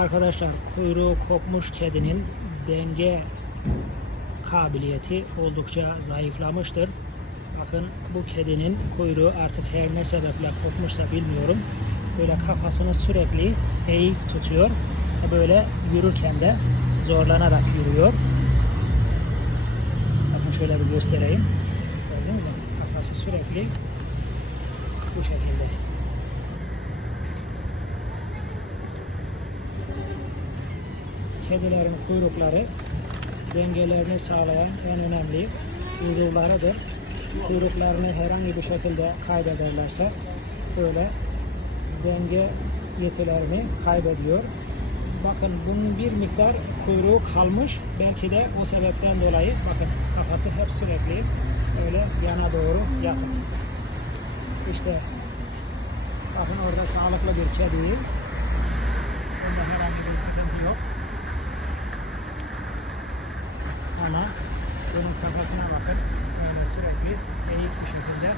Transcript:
Arkadaşlar kuyruğu kopmuş kedinin denge kabiliyeti oldukça zayıflamıştır. Bakın bu kedinin kuyruğu artık her ne sebeple kopmuşsa bilmiyorum. Böyle kafasını sürekli eğik tutuyor. Böyle yürürken de zorlanarak yürüyor. Bakın şöyle bir göstereyim. Gördünüz mü? Kafası sürekli bu şekilde. Kedilerin kuyrukları dengelerini sağlayan en önemli uzuvlarıdır. Kuyruklarını herhangi bir şekilde kaybederlerse böyle denge yetilerini kaybediyor. Bakın bunun bir miktar kuyruğu kalmış. Belki de o sebepten dolayı bakın kafası hep sürekli öyle yana doğru yatık. İşte bakın orada sağlıklı bir kedi. Bunda herhangi bir sıkıntı yok. Ama bunun kafasına bakın. Yani sürekli eğik bir şekilde.